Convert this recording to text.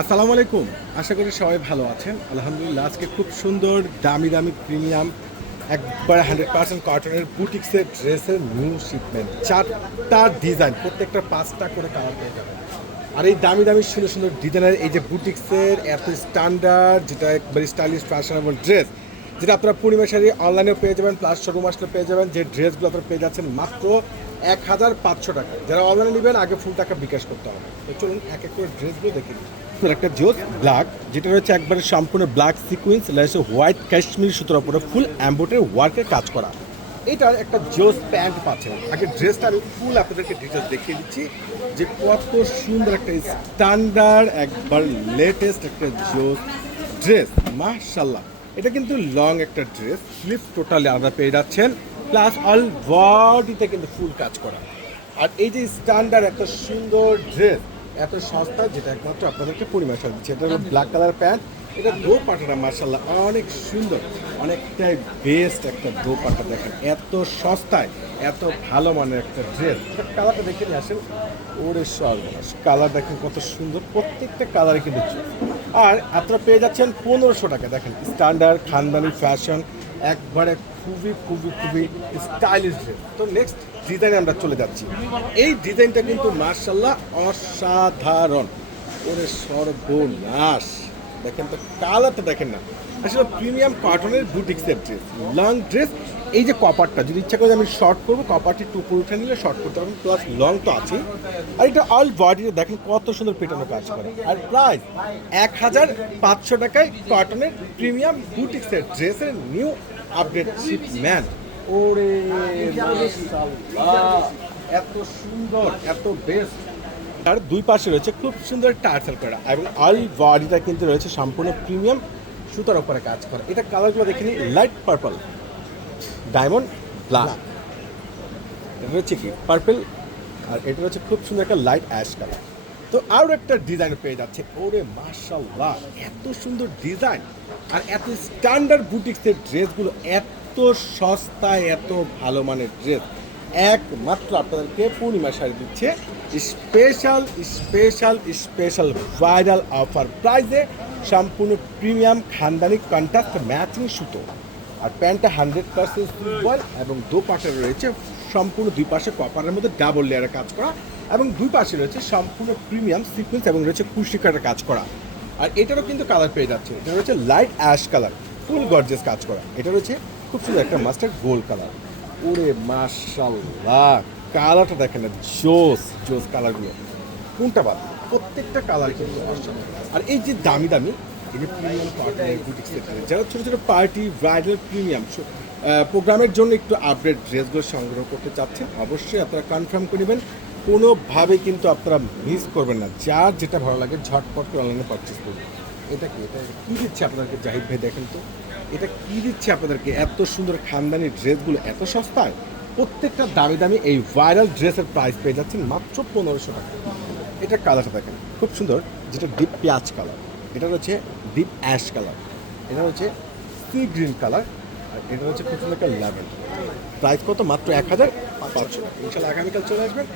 আসসালামু আলাইকুম। আশা করি সবাই ভালো আছেন। আলহামদুলিল্লাহ, আজকে খুব সুন্দর, দামি দামি, প্রিমিয়াম, একবার হান্ড্রেড পার্সেন্ট কটনের বুটিক্সের ড্রেসের নিউ শিপমেন্ট চারটা ডিজাইন প্রত্যেকটা পাঁচটা করে কালার পেয়ে যাবেন। আর এই দামি দামি, সুন্দর সুন্দর ডিজাইনের এই যে বুটিক্সের এত স্ট্যান্ডার্ড যেটা একবার স্টাইলিশ ফ্যাশনেবল ড্রেস যেটা আপনারা পূর্ণিমা শাড়ি অনলাইনেও পেয়ে যাবেন প্লাস শোরুম আসলে পেয়ে যাবেন, যে ড্রেসগুলো আপনারা পেয়ে যাচ্ছেন মাত্র এক হাজার পাঁচশো টাকা। যারা অনলাইনে নেবেন, আগে ফুল টাকা বিকাশ করতে হবে। তো চলুন এক এক করে ড্রেসগুলো দেখে তো একটা জোস ব্ল্যাক যেটা রয়েছে একবারে সম্পূর্ণ ব্ল্যাক সিকুয়েন্স রয়েছে হোয়াইট কাশ্মীর সুতোর উপরে ফুল অ্যাম্বোটের ওয়ার্কের কাজ করা। এটার একটা জোস প্যান্ট পাচ্ছেন আগে ড্রেসটা আমি ফুল আপনাদেরকে ডিটেলস দেখিয়ে দিচ্ছি যে কত সুন্দর একটা স্ট্যান্ডার্ড একবার লেটেস্ট একটা জোস ড্রেস মাশাল্লাহ এটা কিন্তু লং একটা ড্রেস স্লিপ টোটালি আলাদা পেয়ে যাচ্ছেন প্লাস অল বডিতে কিন্তু ফুল কাজ করা। আর এই যে স্ট্যান্ডার্ড একটা সুন্দর ড্রেস এত সস্তা যেটা একমাত্র আপনাদেরকে পরিমাণ দিচ্ছে। এটা হলো ব্ল্যাক কালার প্যান্ট এটা দো পাটাটা মার্শাল্লাহ অনেক সুন্দর। অনেকটাই বেস্ট একটা দো পাটা দেখেন এত সস্তায় এত ভালো মানের একটা ড্রেস কালারটা দেখে নিয়ে আসেন। ওরে সর্বনাশ কালার দেখেন কত সুন্দর প্রত্যেকটা কালারে কিন্তু। আর আপনারা পেয়ে যাচ্ছেন পনেরোশো টাকা দেখেন স্ট্যান্ডার্ড খানদানি ফ্যাশন একবারে খুবই খুবই খুবই স্টাইলিশ ড্রেস তো নেক্সট ডিজাইনে আমরা চলে যাচ্ছি। এই ডিজাইনটা কিন্তু মার্শাল্লাহ অসাধারণ। ওরে সর্বনাশ। দেখেন তো, কালারটা দেখেন না। আসলে প্রিমিয়াম কটনের বুটিক্সের ড্রেস লং ড্রেস এই যে কপারটা, যদি ইচ্ছা করে আমি শর্ট করব, কপারটি টুপু উঠে নিলে শর্ট করতে পারবেন প্লাস লং তো আছেই। আর এটা অল বডিতে দেখেন কত সুন্দর পেটানো কাজ করে। আর প্রাইস এক হাজার পাঁচশো টাকায় কটনের প্রিমিয়াম বুটিক্সের ড্রেসের নিউ আপডেট শিপ ম্যান ওরে এত সুন্দর, এত বেস্ট আর দুই পাশে রয়েছে খুব সুন্দর টার্সেল করা, এবং অল বডিটা কিন্তু রয়েছে সম্পূর্ণ প্রিমিয়াম সুতার উপরে কাজ করা। এটা কালারগুলো দেখে নিই লাইট পার্পল ডায়মন্ড ব্ল্যাক এটা হচ্ছে কি? পার্পল, আর এটা হচ্ছে খুব সুন্দর একটা লাইট অ্যাশ কালার। তো আরও একটা ডিজাইন পেয়ে যাচ্ছে। ওরে মার্শাল্লাহ এত সুন্দর ডিজাইন। আর এত স্ট্যান্ডার্ড বুটিক্সের ড্রেসগুলো, এত সস্তায় এত ভালো মানের ড্রেস। একমাত্র আপনাদেরকে পূর্ণিমা শাড়ি দিচ্ছে special special special viral offer. প্রাইসে সম্পূর্ণ প্রিমিয়াম খানদানি কন্ট্রাস্ট ম্যাচিং সুতো। আর প্যান্টটা হান্ড্রেড পার্সেন্ট বল এবং দু পাশে রয়েছে সম্পূর্ণ দুই পাশে কপারের মধ্যে ডাবল লেয়ারে কাজ করা এবং দুই পাশে রয়েছে সম্পূর্ণ প্রিমিয়াম সিকোয়েন্স এবং রয়েছে কুশি কাটার কাজ করা। আর এটারও কিন্তু কালার পেয়ে যাচ্ছে। এটা রয়েছে light ash colour full gorgeous কাজ করা। এটা রয়েছে খুব সুন্দর একটা মাস্টার গোল্ড কালার ওরে মাশাল্লাহ কালারটা দেখেন না, জোস জোস কালারগুলো কোনটা বাদ? প্রত্যেকটা কালার কিন্তু আর এই যে দামি দামি যে প্রিমিয়াম সেট যারা ছোটো ছোটো পার্টি ব্রাইডাল প্রিমিয়াম প্রোগ্রামের জন্য একটু আপডেট ড্রেসগুলো সংগ্রহ করতে চাচ্ছেন, অবশ্যই আপনারা কনফার্ম করে নেবেন। কোনোভাবেই কিন্তু আপনারা মিস করবেন না। যার যেটা ভালো লাগে, ঝটপট করে অনলাইনে পারচেস করবেন এটা কি? এটা কী দিচ্ছে আপনাদেরকে? জাহিদ ভাই, দেখেন তো। এটা কী দিচ্ছে আপনাদেরকে? এত সুন্দর খানদানি ড্রেসগুলো এত সস্তায়? প্রত্যেকটা দামি দামি এই ভাইরাল ড্রেসের প্রাইস পেয়ে যাচ্ছেন মাত্র পনেরোশো টাকা। এটা কালারটা দেখেন, খুব সুন্দর, যেটা ডিপ পেঁয়াজ কালার এটা হচ্ছে ডিপ অ্যাশ কালার এটা হচ্ছে সি গ্রিন কালার আর এটা হচ্ছে খুব সুন্দর একটা লেভেল প্রাইস কত? মাত্র এক হাজার পাঁচশো। ইনশাল্লাহ আগামীকাল চলে আসবেন।